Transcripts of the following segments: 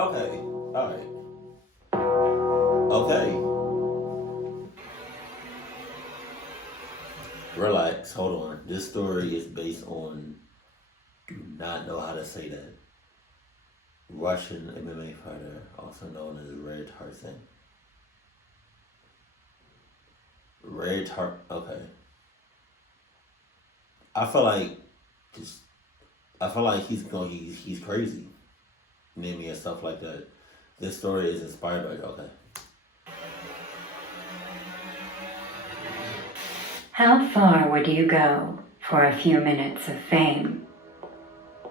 Okay. Alright. Okay. Relax. Hold on. This story is based on, do not know how to say that, Russian MMA fighter, also known as Red Tarzan. Okay. I feel like just I feel like he's crazy, naming and stuff like that. This story is inspired by okay. How far would you go for a few minutes of fame?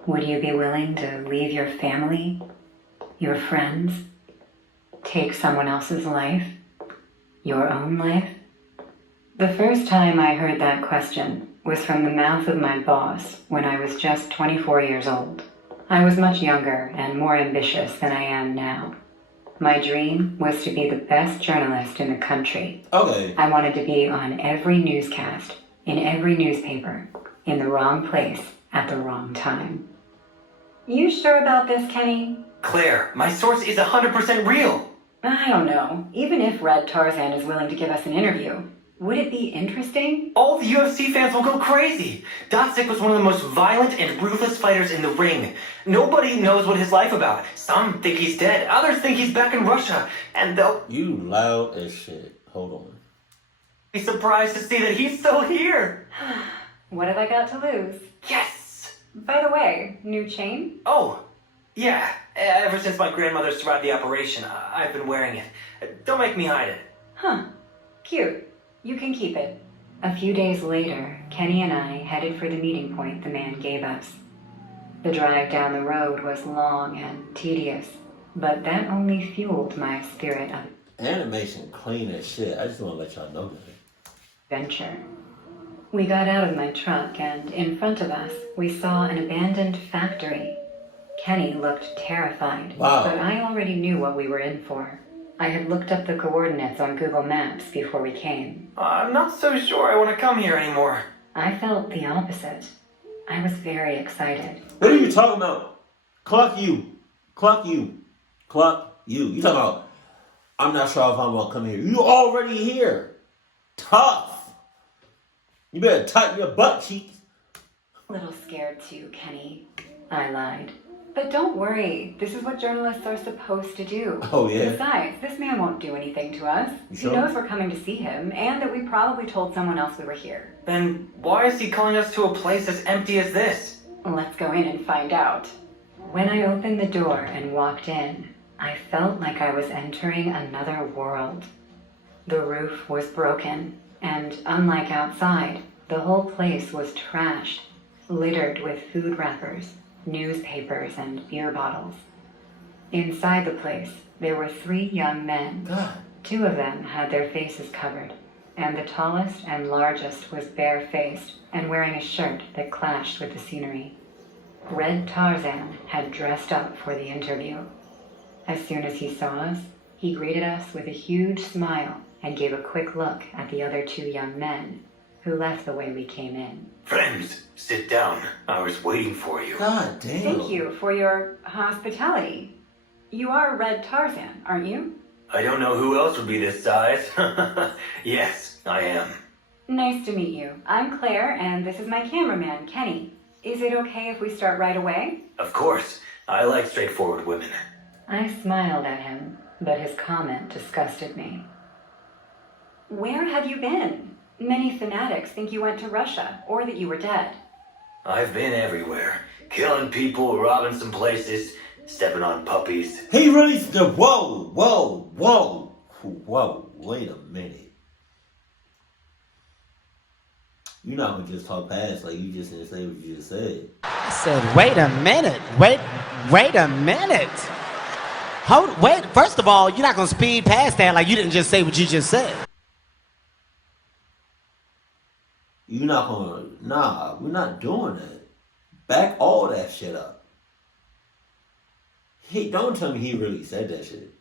Would you be willing to leave your family, your friends, take someone else's life, your own life? The first time I heard that question was from the mouth of my boss when I was just 24 years old. I was much younger and more ambitious than I am now. My dream was to be the best journalist in the country. Okay. I wanted to be on every newscast, in every newspaper, in the wrong place, at the wrong time. You sure about this, Kenny? Claire, my source is 100% real. I don't know. Even if Red Tarzan is willing to give us an interview, would it be interesting? All the UFC fans will go crazy. Dotsik was one of the most violent and ruthless fighters in the ring. Nobody knows what his life about. Some think he's dead. Others think he's back in Russia. And they'll You loud as shit. Hold on. be surprised to see that he's still here. What have I got to lose? Yes! By the way, new chain? Oh, yeah. Ever since my grandmother survived the operation, I've been wearing it. Don't make me hide it. Huh. Cute. You can keep it. A few days later, Kenny and I headed for the meeting point the man gave us. The drive down the road was long and tedious, but that only fueled my spirit of Animation clean as shit. I just want to let y'all know that. adventure. We got out of my truck, and in front of us, we saw an abandoned factory. Kenny looked terrified, Wow. but I already knew what we were in for. I had looked up the coordinates on Google Maps before we came. I'm not so sure I want to come here anymore. I felt the opposite. I was very excited. What are you talking about? Cluck you. Cluck you. Cluck you. You talking about, I'm not sure if I'm going to come here. You already here. Tough. You better tighten your butt cheeks. A little scared too, Kenny. I lied. But don't worry, this is what journalists are supposed to do. Oh, yeah? Besides, this man won't do anything to us. You sure? He knows we're coming to see him, and that we probably told someone else we were here. Then why is he calling us to a place as empty as this? Let's go in and find out. When I opened the door and walked in, I felt like I was entering another world. The roof was broken, and unlike outside, the whole place was trashed, littered with food wrappers, newspapers, and beer bottles. Inside the place, there were 3 young men. God. 2 of them had their faces covered, and the tallest and largest was bare-faced and wearing a shirt that clashed with the scenery. Red Tarzan had dressed up for the interview. As soon as he saw us, he greeted us with a huge smile and gave a quick look at the other 2 young men, who left the way we came in. Friends, sit down. I was waiting for you. God damn. Thank you for your hospitality. You are Red Tarzan, aren't you? I don't know who else would be this size. Yes, I am. Nice to meet you. I'm Claire, and this is my cameraman, Kenny. Is it okay if we start right away? Of course. I like straightforward women. I smiled at him, but his comment disgusted me. Where have you been? Many fanatics think you went to Russia, or that you were dead. I've been everywhere. Killing people, robbing some places, stepping on puppies. He really, whoa, wait a minute. You're not going to just talk past like you just didn't say what you just said. I said, wait a minute. Wait a minute. Wait, first of all, you're not going to speed past that like you didn't just say what you just said. You're not going to, nah, we're not doing that. Back all that shit up. Don't tell me he really said that shit.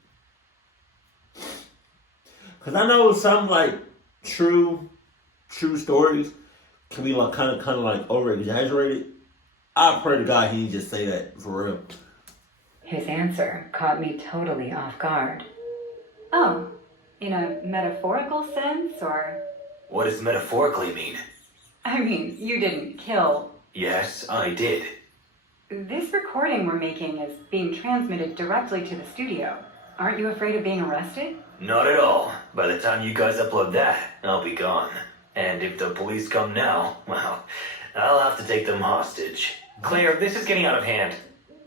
Because I know some, like, true stories can be, like, kind of like, over-exaggerated. I pray to God he didn't just say that for real. His answer caught me totally off guard. Oh, in a metaphorical sense, or? What does metaphorically mean? I mean, you didn't kill. Yes, I did. This recording we're making is being transmitted directly to the studio. Aren't you afraid of being arrested? Not at all. By the time you guys upload that, I'll be gone. And if the police come now, well, I'll have to take them hostage. Claire, this is getting out of hand.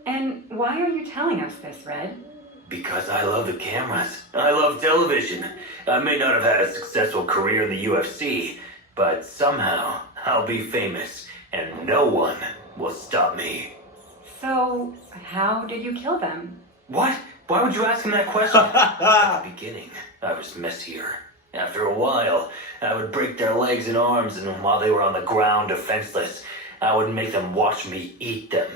And why are you telling us this, Red? Because I love the cameras. I love television. I may not have had a successful career in the UFC, but somehow I'll be famous, and no one will stop me. So, how did you kill them? What? Why would you ask him that question? At the beginning, I was messier. After a while, I would break their legs and arms, and while they were on the ground defenseless, I would make them watch me eat them.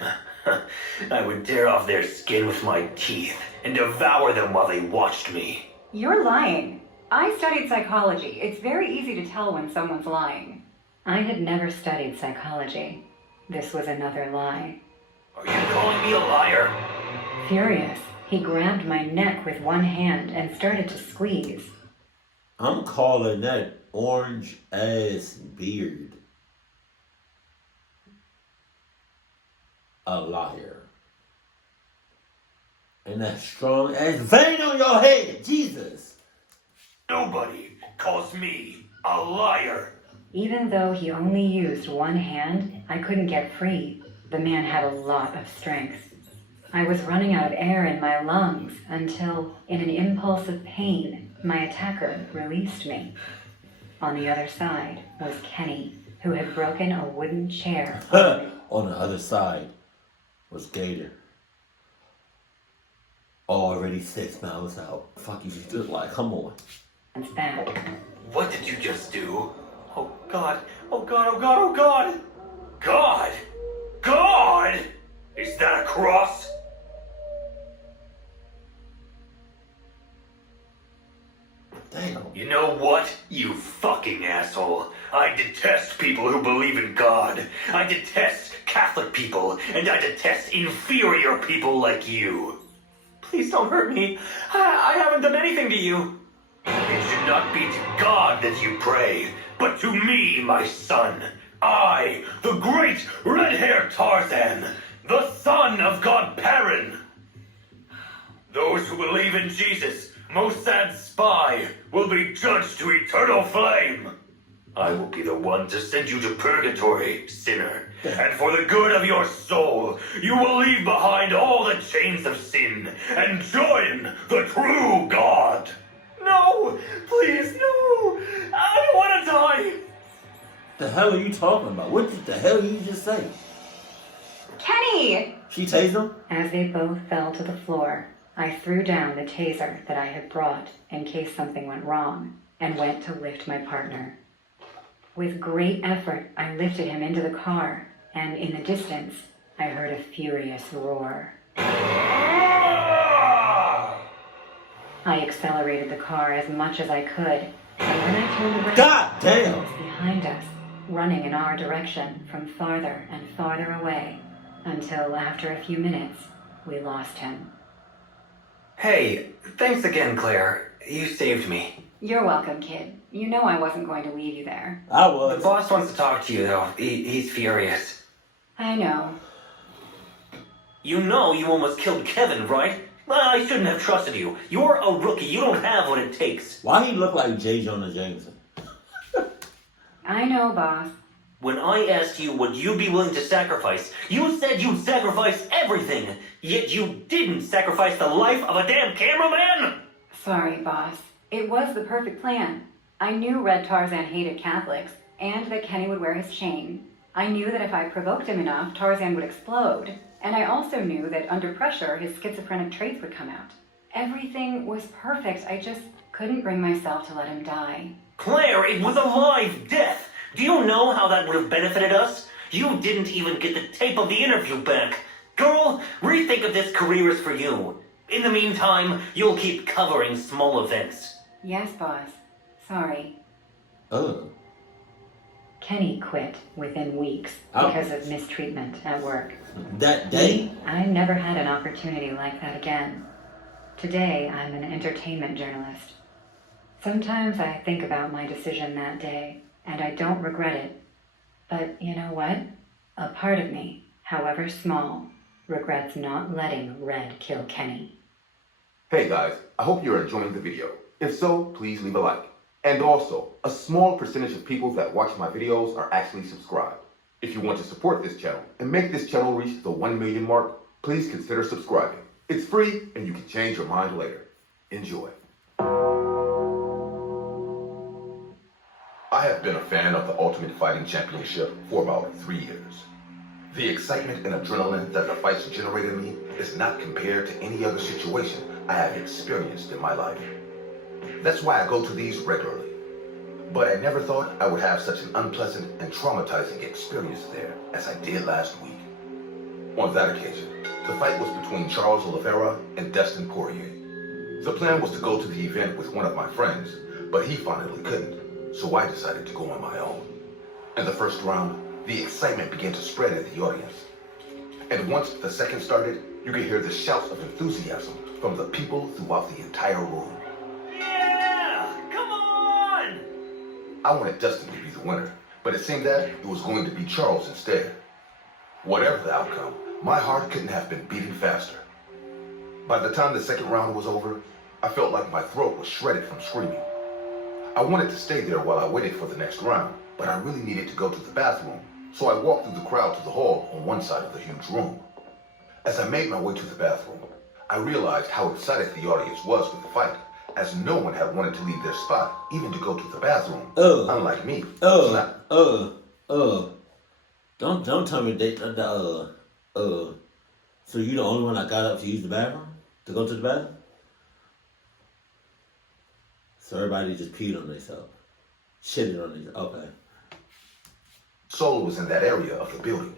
I would tear off their skin with my teeth and devour them while they watched me. You're lying. I studied psychology. It's very easy to tell when someone's lying. I had never studied psychology. This was another lie. Are you calling me a liar? Furious, he grabbed my neck with one hand and started to squeeze. I'm calling that orange ass beard a liar. And that strong ass vein on your head, Jesus. Nobody calls me a liar. Even though he only used one hand, I couldn't get free. The man had a lot of strength. I was running out of air in my lungs until, in an impulse of pain, my attacker released me. On the other side was Kenny, who had broken a wooden chair. On the other side was Gattor. Already 6 miles out. Fuck you just like, come on. It's back. What did you just do? Oh God, oh God, oh God, oh God! God! God! Is that a cross? Damn. You know what, you fucking asshole? I detest people who believe in God. I detest Catholic people, and I detest inferior people like you. Please don't hurt me. I haven't done anything to you. It should not be to God that you pray, but to me, my son. I, the great red-haired Tarzan, the son of God Perrin. Those who believe in Jesus, Mossad's spy, will be judged to eternal flame. I will be the one to send you to purgatory, sinner. And for the good of your soul, you will leave behind all the chains of sin and join the true God. No, please, no. I don't want to die. The hell are you talking about? What the hell did you just say? Kenny! She tased him? As they both fell to the floor, I threw down the taser that I had brought in case something went wrong and went to lift my partner. With great effort, I lifted him into the car, and in the distance, I heard a furious roar. I accelerated the car as much as I could, and when I turned around, God damn! he was behind us, running in our direction from farther and farther away, until after a few minutes, we lost him. Hey, thanks again, Claire. You saved me. You're welcome, kid. You know I wasn't going to leave you there. I The was. boss wants to talk to you, though. He's furious. I know. You know you almost killed Kevin, right? Well, I shouldn't have trusted you. You're a rookie. You don't have what it takes. Why he look like J. Jonah Jameson? I know, boss. When I asked you would you be willing to sacrifice, you said you'd sacrifice everything. Yet you didn't sacrifice the life of a damn cameraman! Sorry, boss. It was the perfect plan. I knew Red Tarzan hated Catholics, and that Kenny would wear his chain. I knew that if I provoked him enough, Tarzan would explode. And I also knew that under pressure, his schizophrenic traits would come out. Everything was perfect. I just couldn't bring myself to let him die. Claire, it was a live death. Do you know how that would have benefited us? You didn't even get the tape of the interview back. Girl, rethink if this career is for you. In the meantime, you'll keep covering small events. Yes, boss. Sorry. Oh. Kenny quit within weeks Oh. because of mistreatment at work. That day? I never had an opportunity like that again. Today, I'm an entertainment journalist. Sometimes I think about my decision that day, and I don't regret it. But you know what? A part of me, however small, regrets not letting Red kill Kenny. Hey guys, I hope you're enjoying the video. If so, please leave a like. And also, a small percentage of people that watch my videos are actually subscribed. If you want to support this channel and make this channel reach the 1 million mark, please consider subscribing. It's free and you can change your mind later. Enjoy. I have been a fan of the Ultimate Fighting Championship for about 3 years. The excitement and adrenaline that the fights generate in me is not compared to any other situation I have experienced in my life. That's why I go to these regularly. But I never thought I would have such an unpleasant and traumatizing experience there as I did last week. On that occasion, the fight was between Charles Oliveira and Dustin Poirier. The plan was to go to the event with one of my friends, but he finally couldn't, so I decided to go on my own. In the first round, the excitement began to spread in the audience. And once the second started, you could hear the shouts of enthusiasm from the people throughout the entire room. Yeah! Come on! I wanted Dustin to be the winner, but it seemed that it was going to be Charles instead. Whatever the outcome, my heart couldn't have been beating faster. By the time the second round was over, I felt like my throat was shredded from screaming. I wanted to stay there while I waited for the next round, but I really needed to go to the bathroom, so I walked through the crowd to the hall on one side of the huge room. As I made my way to the bathroom, I realized how excited the audience was with the fight, as no one had wanted to leave their spot, even to go to the bathroom, unlike me. Don't tell me so you the only one that got up to use the bathroom? To go to the bathroom? So everybody just peed on themselves. Shitted on themselves. Okay. Solo was in that area of the building.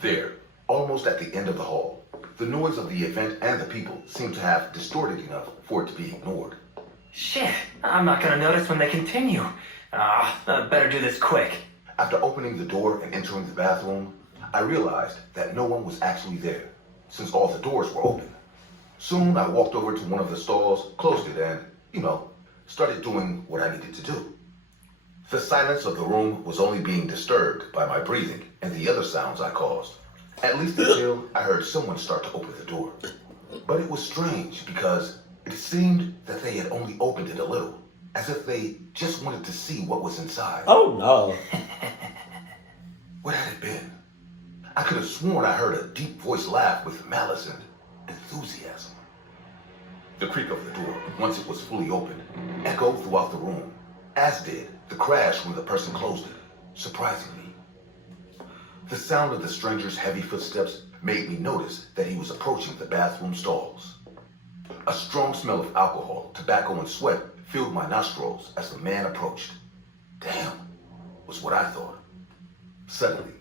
There, almost at the end of the hall, the noise of the event and the people seemed to have distorted enough for it to be ignored. Shit, I'm not gonna notice when they continue. Better do this quick. After opening the door and entering the bathroom, I realized that no one was actually there, since all the doors were open. Soon I walked over to one of the stalls, closed it, and, started doing what I needed to do. The silence of the room was only being disturbed by my breathing and the other sounds I caused. At least until I heard someone start to open the door. But it was strange because it seemed that they had only opened it a little, as if they just wanted to see what was inside. Oh no. What had it been? I could have sworn I heard a deep voice laugh with malice and enthusiasm. The creak of the door, once it was fully opened, echoed throughout the room, as did the crash when the person closed it, surprisingly. The sound of the stranger's heavy footsteps made me notice that he was approaching the bathroom stalls. A strong smell of alcohol, tobacco, and sweat filled my nostrils as the man approached. Damn, was what I thought. Suddenly,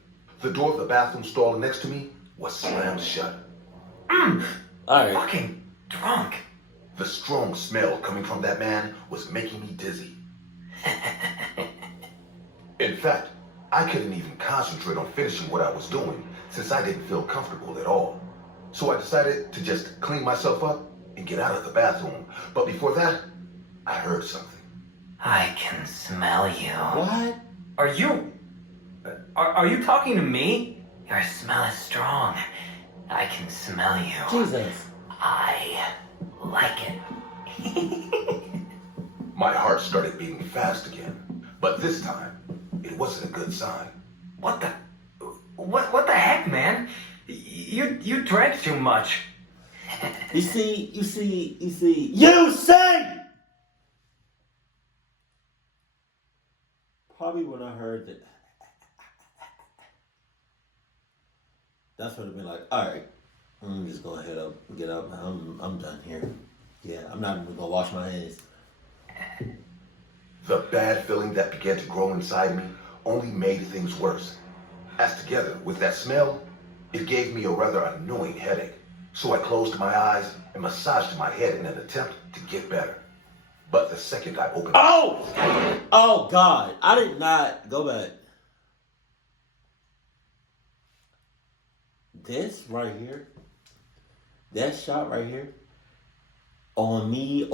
the door of the bathroom stall next to me was slammed shut. Alright. Fucking drunk. The strong smell coming from that man was making me dizzy. In fact, I couldn't even concentrate on finishing what I was doing since I didn't feel comfortable at all. So I decided to just clean myself up and get out of the bathroom. But before that, I heard something. I can smell you. What? Are you talking to me? Your smell is strong. I can smell you. Jesus. I like it. My heart started beating fast again, but this time, it wasn't a good sign. What the heck, man? You drank too much. You see. Probably when I heard that, that's when I'd be like, alright, I'm just gonna head up, get up, I'm done here. Yeah, I'm not even gonna wash my hands. The bad feeling that began to grow inside me only made things worse. As together with that smell, it gave me a rather annoying headache. So I closed my eyes and massaged my head in an attempt to get better. But the second I opened... Oh God, I did not go back. this right here, that shot right here, on me,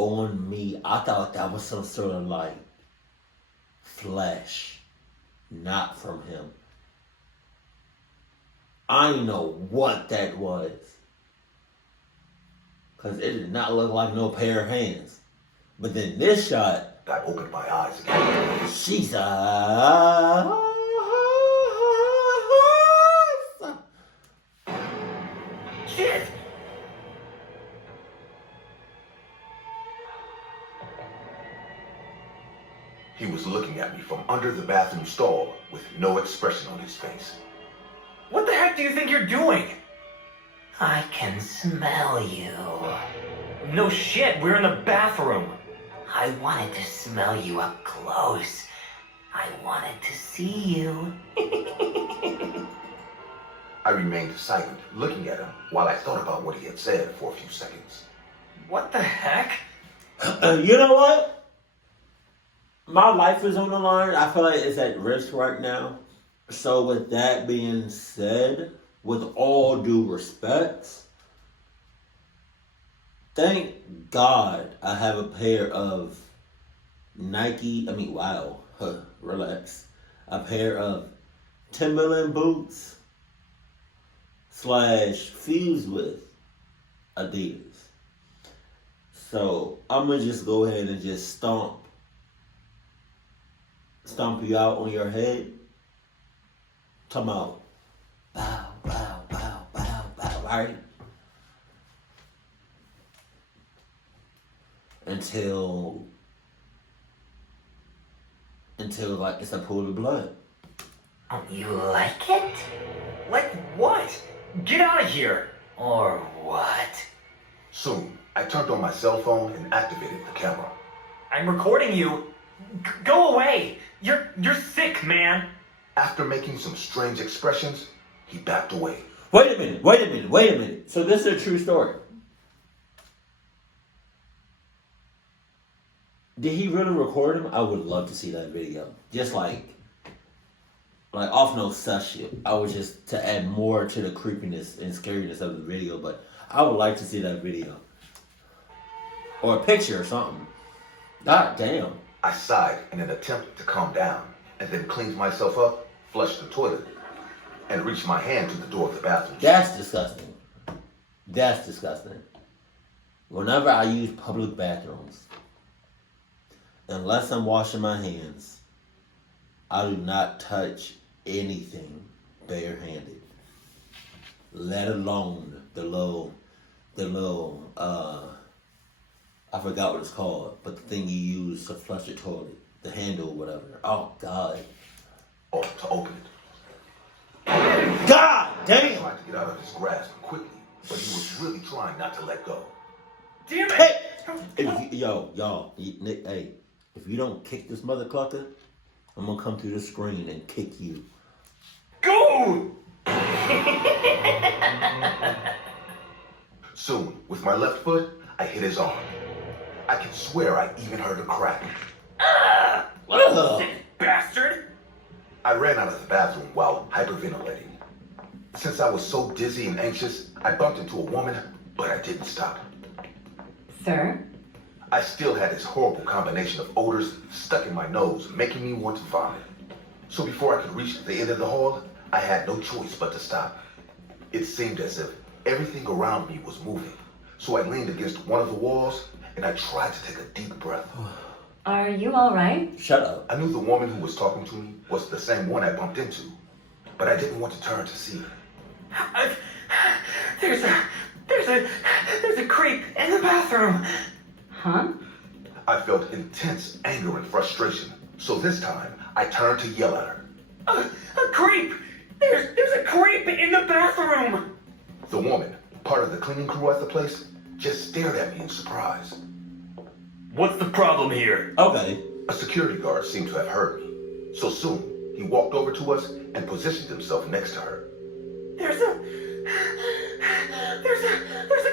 I thought that was some sort of like flash, not from him. I didn't know what that was. Because it did not look like no pair of hands. But then this shot, I opened my eyes again. Jesus. Shit! He was looking at me from under the bathroom stall with no expression on his face. What the heck do you think you're doing? I can smell you. No shit, we're in the bathroom. I wanted to smell you up close. I wanted to see you. I remained silent, looking at him while I thought about what he had said for a few seconds. What the heck? You know what? My life is on the line. I feel like it's at risk right now. So with that being said, with all due respect, thank God I have a pair of relax. A pair of Timberland boots / fused with Adidas. So I'm gonna just go ahead and just stomp you out on your head. Talking about bow, bow, bow, bow, bow, right? Until like it's a pool of blood. You like it? Like what? Get out of here! Or what? Soon, I turned on my cell phone and activated the camera. I'm recording you. Go away! You're sick, man! After making some strange expressions, he backed away. Wait a minute. So this is a true story. Did he really record him? I would love to see that video. Just like off no such shit. I would just to add more to the creepiness and scariness of the video, but I would like to see that video. Or a picture or something. God damn. I sighed in an attempt to calm down, and then cleaned myself up, flushed the toilet, and reached my hand to the door of the bathroom. That's disgusting. Whenever I use public bathrooms, unless I'm washing my hands, I do not touch anything barehanded. Let alone the little, I forgot what it's called, but the thing you use to flush the toilet, the handle, whatever. Oh, God. Or to open it. God I damn! tried to get out of his grasp quickly, but he was really trying not to let go. Damn it! Hey! If you don't kick this mother clucker, I'm gonna come through the screen and kick you. Go! Soon, with my left foot, I hit his arm. I can swear I even heard a crack. Ugh. Bastard! I ran out of the bathroom while hyperventilating. Since I was so dizzy and anxious, I bumped into a woman, but I didn't stop. Sir? I still had this horrible combination of odors stuck in my nose, making me want to vomit. So before I could reach the end of the hall, I had no choice but to stop. It seemed as if everything around me was moving. So I leaned against one of the walls, and I tried to take a deep breath. Are you all right? Shut up. I knew the woman who was talking to me was the same one I bumped into, but I didn't want to turn to see her. There's a creep in the bathroom. Huh? I felt intense anger and frustration, so this time I turned to yell at her. A creep! There's a creep in the bathroom! The woman, part of the cleaning crew at the place, just stared at me in surprise. What's the problem here? Okay. A security guard seemed to have heard me, so soon he walked over to us and positioned himself next to her. There's a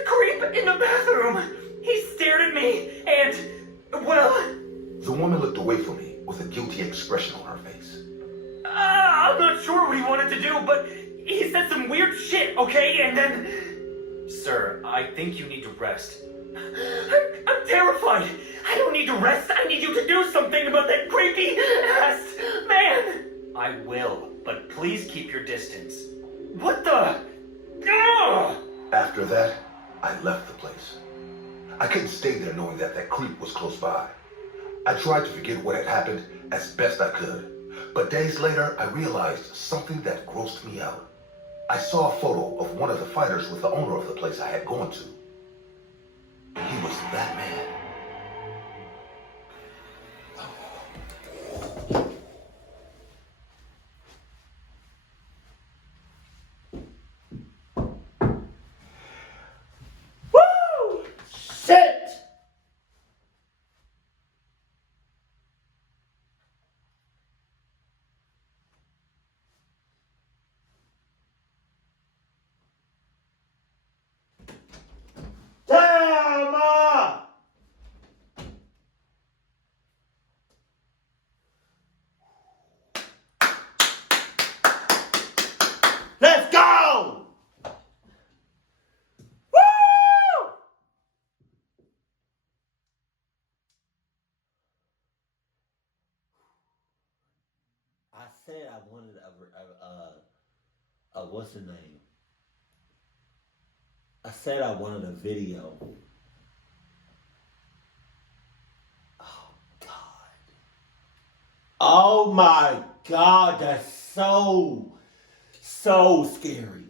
creep in the bathroom! He stared at me and, well... The woman looked away from me with a guilty expression on her face. I'm not sure what he wanted to do, but He said some weird shit, okay? And then... Sir, I think you need to rest. I'm terrified. I don't need to rest. I need you to do something about that creepy ass man. I will, but please keep your distance. What the... Ugh! After that, I left the place. I couldn't stay there knowing that that creep was close by. I tried to forget what had happened as best I could, but days later, I realized something that grossed me out. I saw a photo of one of the fighters with the owner of the place I had gone to. He was that man. Woo! Shit! Damn! Let's go! Woo! I said I wanted a what's the name? I said I wanted a video. Oh God. Oh my God, that's so scary.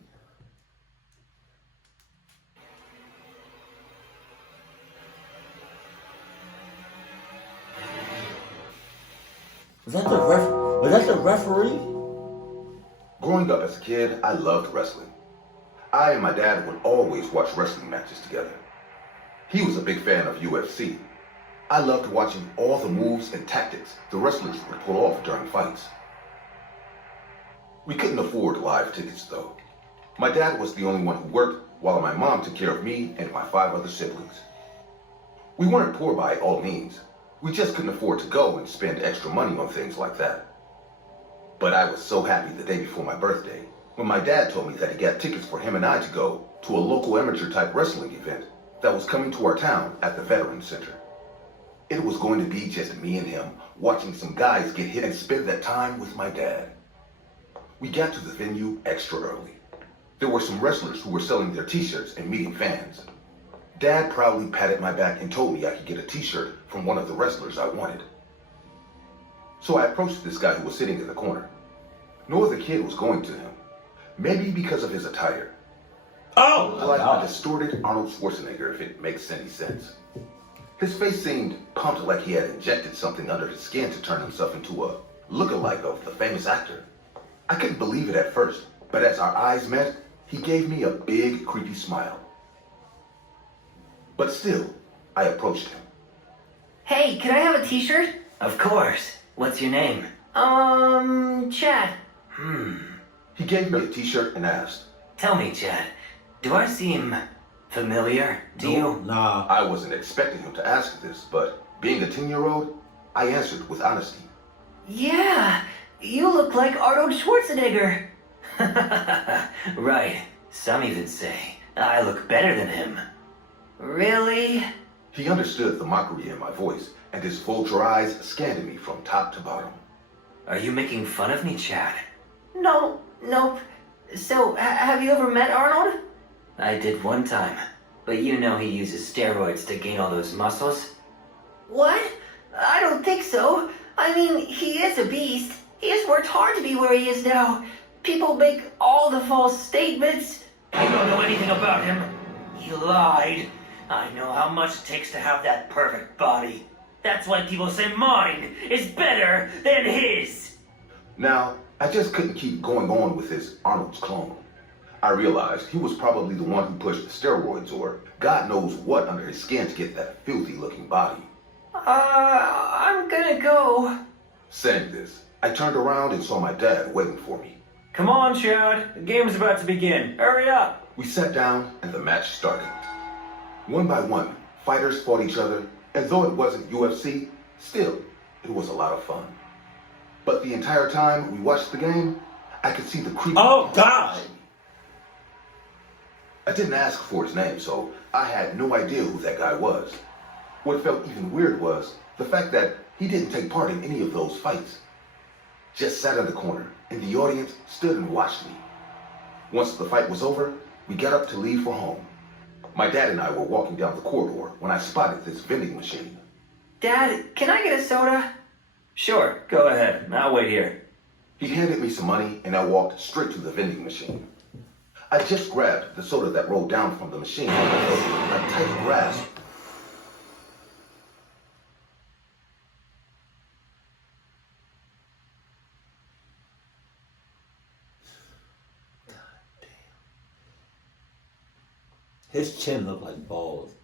Was that the referee? Growing up as a kid, I loved wrestling. I and my dad would always watch wrestling matches together. He was a big fan of UFC. I loved watching all the moves and tactics the wrestlers would pull off during fights. We couldn't afford live tickets though. My dad was the only one who worked, while my mom took care of me and my 5 other siblings. We weren't poor by all means. We just couldn't afford to go and spend extra money on things like that. But I was so happy the day before my birthday when my dad told me that he got tickets for him and I to go to a local amateur-type wrestling event that was coming to our town at the Veterans Center. It was going to be just me and him watching some guys get hit and spend that time with my dad. We got to the venue extra early. There were some wrestlers who were selling their t-shirts and meeting fans. Dad proudly patted my back and told me I could get a t-shirt from one of the wrestlers I wanted. So I approached this guy who was sitting in the corner. No other kid was going to him. Maybe because of his attire. Oh, Like a distorted Arnold Schwarzenegger, if it makes any sense. His face seemed pumped like he had injected something under his skin to turn himself into a look-alike of the famous actor. I couldn't believe it at first, but as our eyes met, he gave me a big, creepy smile. But still, I approached him. Hey, can I have a t-shirt? Of course. What's your name? Chad. He gave me a t-shirt and asked. Tell me, Chad, do I seem familiar to you? Nah. I wasn't expecting him to ask this, but being a 10-year-old, I answered with honesty. Yeah, you look like Arnold Schwarzenegger. Right. Some even say I look better than him. Really? He understood the mockery in my voice, and his vulture eyes scanned me from top to bottom. Are you making fun of me, Chad? No, nope. So, have you ever met Arnold? I did one time, but you know he uses steroids to gain all those muscles. What? I don't think so. I mean, he is a beast. He has worked hard to be where he is now. People make all the false statements. I don't know anything about him. He lied. I know how much it takes to have that perfect body. That's why people say mine is better than his. Now, I just couldn't keep going on with this Arnold's clone. I realized he was probably the one who pushed the steroids or God knows what under his skin to get that filthy-looking body. I'm gonna go. Saying this, I turned around and saw my dad waiting for me. Come on, Chad. The game's about to begin. Hurry up. We sat down and the match started. One by one, fighters fought each other, and though it wasn't UFC, still, it was a lot of fun. But the entire time we watched the game, I could see the creepy. Oh, God. I didn't ask for his name, so I had no idea who that guy was. What felt even weird was the fact that he didn't take part in any of those fights. Just sat in the corner, and the audience stood and watched me. Once the fight was over, we got up to leave for home. My dad and I were walking down the corridor when I spotted this vending machine. Dad, can I get a soda? Sure, go ahead. I'll wait here. He handed me some money, and I walked straight to the vending machine. I just grabbed the soda that rolled down from the machine and felt a tight grasp. His chin looked like balls.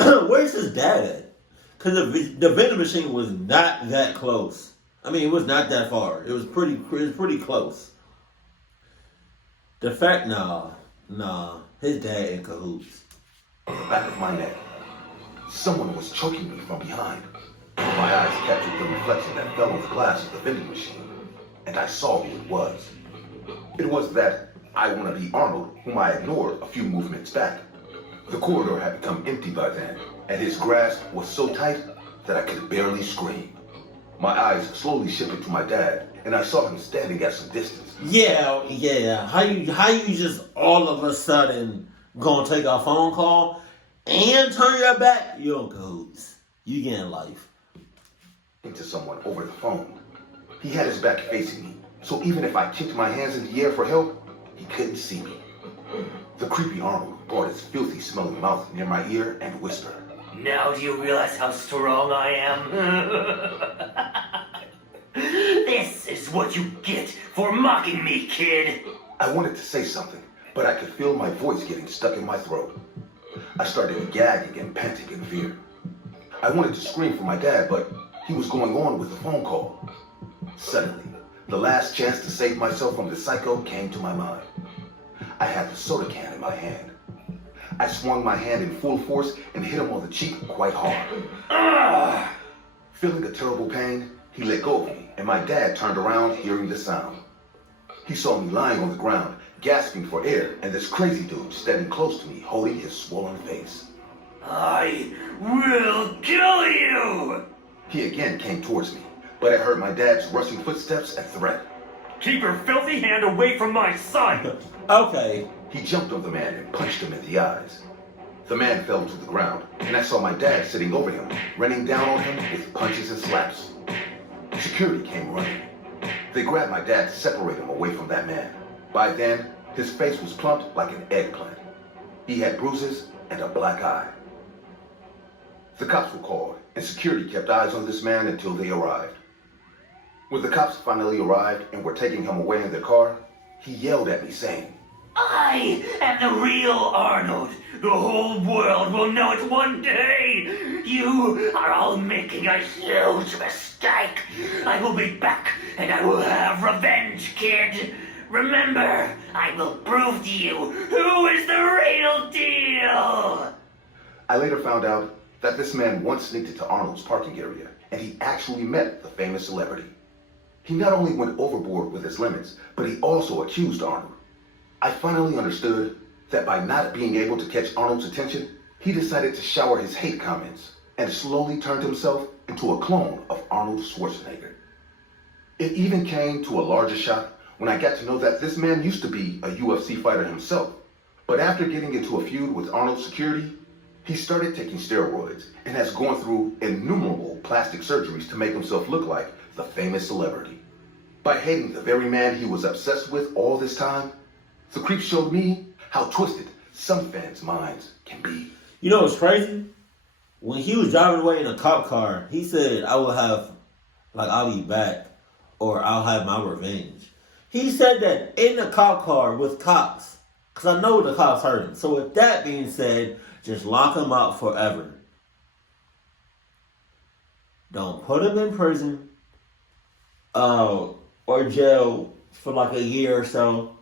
Where's his dad at? Because the vending machine was not that close. I mean, it was not that far. It was pretty close. The fact, nah, his dad in cahoots. On the back of my neck. Someone was choking me from behind. My eyes captured the reflection that fell on the glass of the vending machine, and I saw who it was. It was that I wannabe Arnold, whom I ignored a few movements back. The corridor had become empty by then, and his grasp was so tight that I could barely scream. My eyes slowly shifted to my dad, and I saw him standing at some distance. Yeah. How you just all of a sudden gonna take a phone call and turn your back? You in cahoots. You getting life. Into someone over the phone. He had his back facing me, so even if I kicked my hands in the air for help, he couldn't see me. The creepy Arnold brought his filthy smelling mouth near my ear and whispered, Now do you realize how strong I am? This is what you get for mocking me, kid. I wanted to say something, but I could feel my voice getting stuck in my throat. I started gagging and panting in fear. I wanted to scream for my dad, but he was going on with the phone call. Suddenly, the last chance to save myself from the psycho came to my mind. I had the soda can in my hand. I swung my hand in full force and hit him on the cheek quite hard. Feeling a terrible pain, he let go of me, and my dad turned around hearing the sound. He saw me lying on the ground, gasping for air, and this crazy dude standing close to me, holding his swollen face. I will kill you! He again came towards me, but I heard my dad's rushing footsteps and threat. Keep your filthy hand away from my son! Okay. He jumped on the man and punched him in the eyes. The man fell to the ground, and I saw my dad sitting over him, running down on him with punches and slaps. Security came running. They grabbed my dad to separate him away from that man. By then, his face was plumped like an eggplant. He had bruises and a black eye. The cops were called, and security kept eyes on this man until they arrived. When the cops finally arrived and were taking him away in their car, he yelled at me saying, I am the real Arnold. The whole world will know it one day. You are all making a huge mistake. I will be back, and I will have revenge, kid. Remember, I will prove to you who is the real deal. I later found out that this man once sneaked into Arnold's parking area, and he actually met the famous celebrity. He not only went overboard with his limits, but he also accused Arnold. I finally understood that by not being able to catch Arnold's attention, he decided to shower his hate comments and slowly turned himself into a clone of Arnold Schwarzenegger. It even came to a larger shock when I got to know that this man used to be a UFC fighter himself. But after getting into a feud with Arnold's security, he started taking steroids and has gone through innumerable plastic surgeries to make himself look like the famous celebrity. By hating the very man he was obsessed with all this time, the creep showed me how twisted some fans' minds can be. You know what's crazy? When he was driving away in a cop car, he said, I'll be back, or I'll have my revenge. He said that in the cop car with cops, because I know the cops heard him. So with that being said, just lock him up forever. Don't put him in prison, or jail for like a year or so.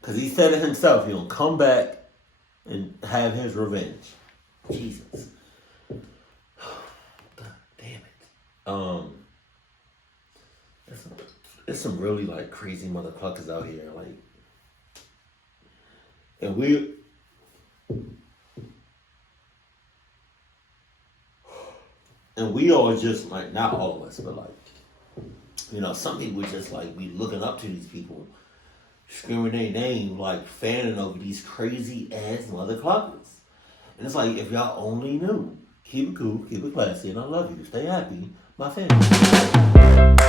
Because he said it himself, he'll come back and have his revenge. Jesus. God damn it. there's some really like crazy motherfuckers out here, like, and we all just like, not all of us, but like, you know, some people just like be looking up to these people, screaming their name, like fanning over these crazy ass motherfuckers. And it's like, if y'all only knew, keep it cool, keep it classy, and I love you. Stay happy, my family.